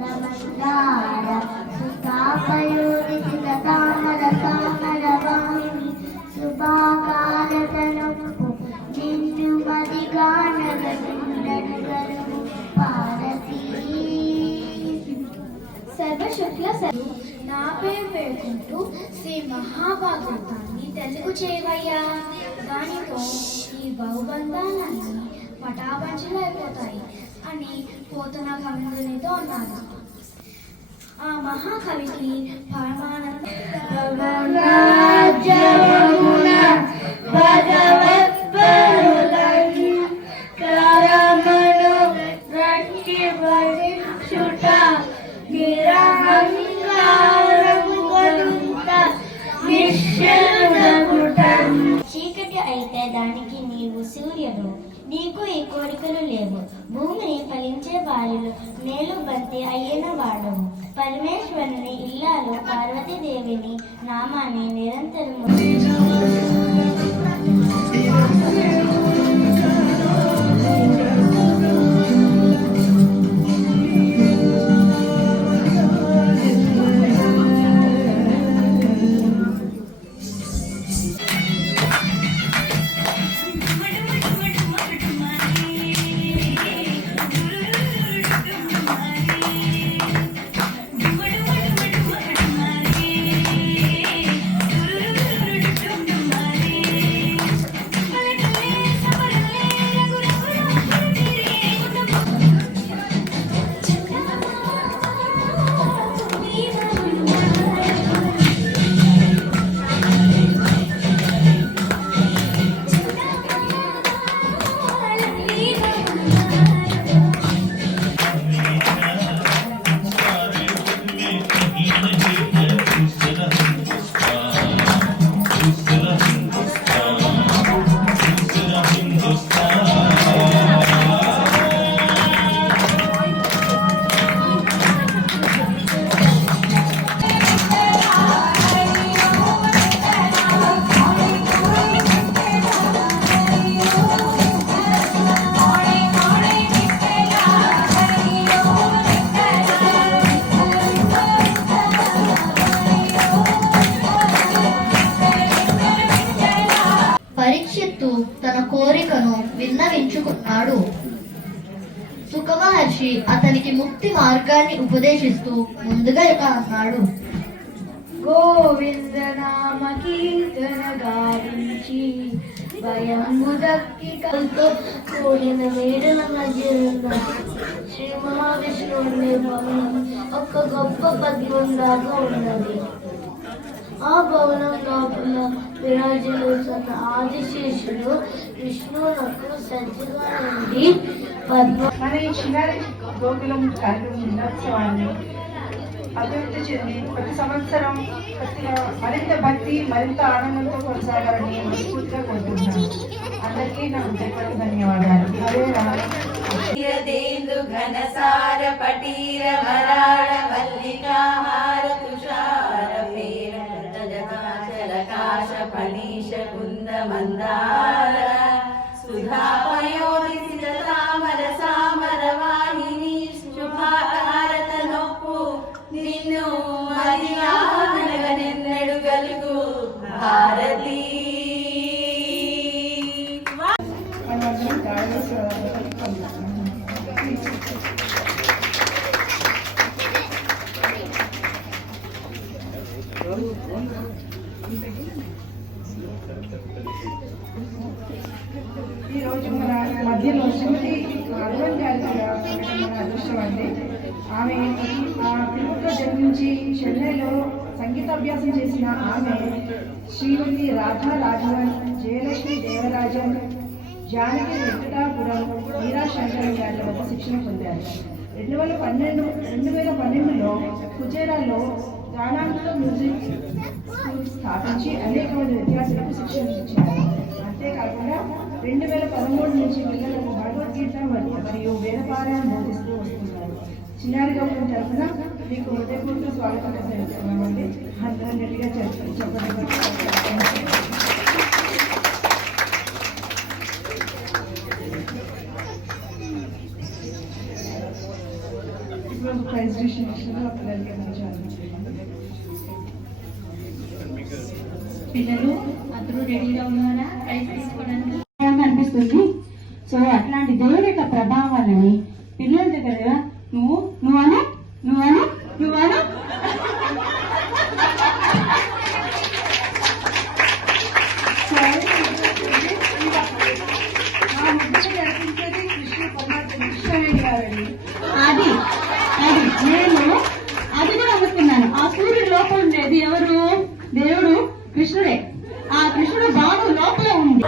మందార సుతాపయోనిత తామర కామరవాణి శుభాకారతనొప్పు నిన్ను మదిగానగలుండగలుగు పార్వతీ. సర్వశుక్ల నా పేరు పేర్కొంటూ శ్రీ మహాభాగవతాన్ని తెలుగు చేయవయ్యా. దానితో ఈ బహుబంధాలన్నీ పటాపంచలైపోతాయి అని పోతన కవితో అన్నారు. ఆ మహాకవికి పరమానంద చీకటి అయితే దానికి నీవు సూర్యుడు, నీకు ఈ కోరికలు లేవు. భూమిని ఫలించే బాలులు నేలు బంతి అయ్యిన వాడవు. పరమేశ్వరుని ఇల్లాలు పార్వతీదేవిని నామాన్ని నిరంతరము పరీక్షిత్తు తన కోరికను విన్నవించుకున్నాడు. సుఖమహర్షి అతనికి ముక్తి మార్గాన్ని ఉపదేశిస్తూ ముందుగా ఇలా అన్నాడు. గోవింద నామ కీర్తన గావించి భయంబు దక్కి కలతో కూడిన మేడల మధ్య శ్రీ మహావిష్ణువుని భవనం ఒక గొప్ప పద్మంలాగా ఉన్నది. ఆ భవనం లోపల విరాజిల్లుతున్న ఆదిశేషుడు విష్ణువునకు సజ్జగా నుండి మన ఈ చిన్నారి గోకులం కార్యక్రమం దినోత్సవాన్ని అభివృద్ధి చెంది ప్రతి సంవత్సరం మరింత భక్తి మరింత ఆనందంతో కొనసాగాలని మనస్ఫూర్తిగా కోరుకుంటున్నాను. అందరికీ నా హృదయపూర్వక ధన్యవాదాలు. హరే రామ. ఘనసార పటీర వరాళ మల్లికాహార తుషార పేరకాశ ఫణీష కుంద మందార సుధాపయోనిత తామర సామర వాహిని శుభాకారత నొప్పు నిన్ను మదియానగనెన్నడు గలుగు భారతీ. ఈరోజు మన మధ్యలో శ్రీమతి అద్వన్ గారి మన అదృష్టం అండి. ఆమె తిరుపతిలో జన్మించి చెన్నైలో సంగీతాభ్యాసం చేసిన ఆమె శ్రీమతి రాధా రాఘవన్, జయలక్ష్మి దేవరాజన్, జానకి వెంకటాపురం, మీరా శంకరన్ గారి వద్ద శిక్షణ పొందారు. 2012లో కుజేరాలో గానాంత మ్యూజిక్ స్కూల్ స్థాపించి అనేక మంది విద్యార్థులకు శిక్షణ ఇచ్చారు. అంతేకాకుండా 2013 నుంచి పిల్లలకు భగవద్గీత మరియు వేదపారాయణ బోధిస్తూ వస్తున్నారు. చిన్నారి గౌరవం తరఫున మీకు హృదయపూర్వక స్వాగతం తెలుపుతున్నామండి. అందరూ గట్టిగా చెప్పండి. ఈరోజు ప్రైజ్ డిస్ట్రిబ్యూషన్ పిల్లలకి అందించాలి. పిల్లలు అందరూ రెడీగా ఉన్నారా ప్రైజ్ తీసుకోవడానికి? అనిపిస్తుంది. సో అట్లాంటి దేవుడి యొక్క ప్రభావాలని పిల్లల దగ్గర నువ్వను అది నేను అది కూడా అనుకున్నాను. ఆ సూర్యుడు లోపల ఉండేది ఎవరు? దేవుడు కృష్ణుడే. ఆ కృష్ణుడు బాబు లోపల ఉంది.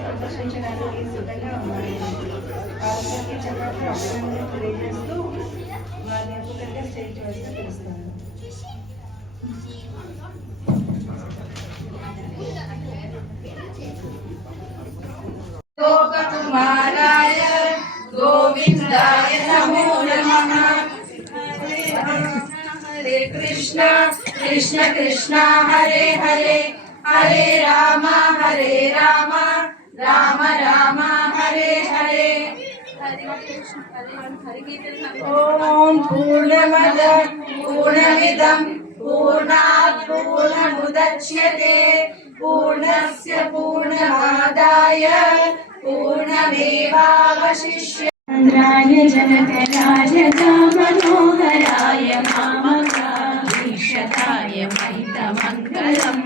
ప్రదర్శించడానికి సిద్ధంగా ఉన్నారు. వాళ్ళకి చక్కగా అభినందనలు తెలియజేస్తూ వారి అప్పుకంటే స్టేజ్ వస్తే పిలుస్తాను. గోపకుమారాయ గోవిందాయ నమో నమః. హరే కృష్ణ కృష్ణ కృష్ణ హరే హరే హరే రామ రామ రామ హరే హరే. ఓం పూర్ణమద పూర్ణమిదం పూర్ణాత్ పూర్ణముదచ్యతే పూర్ణస్య పూర్ణమాదాయ పూర్ణమేవావశిష్యతే. చంద్రాయ జనకరాయ మనోహరాయ మామకాయ మైతమంగళం